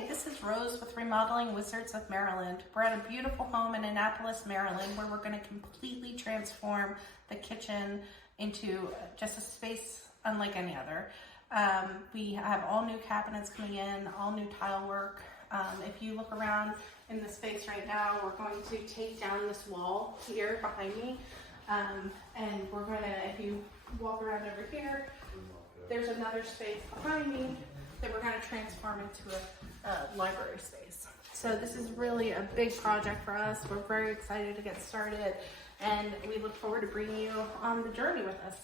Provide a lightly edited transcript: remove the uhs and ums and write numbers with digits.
Hey, this is Rose with Remodeling Wizards of Maryland. We're at a beautiful home in Annapolis, Maryland, where we're going to completely transform the kitchen into just a space unlike any other. We have all new cabinets coming in, all new tile work. If you look around in the space right now, we're going to take down this wall here behind me. And we're going to, if you walk around over here, there's another space behind me that we're going to transform into a library space. So this is really a big project for us. We're very excited to get started, and we look forward to bringing you on the journey with us.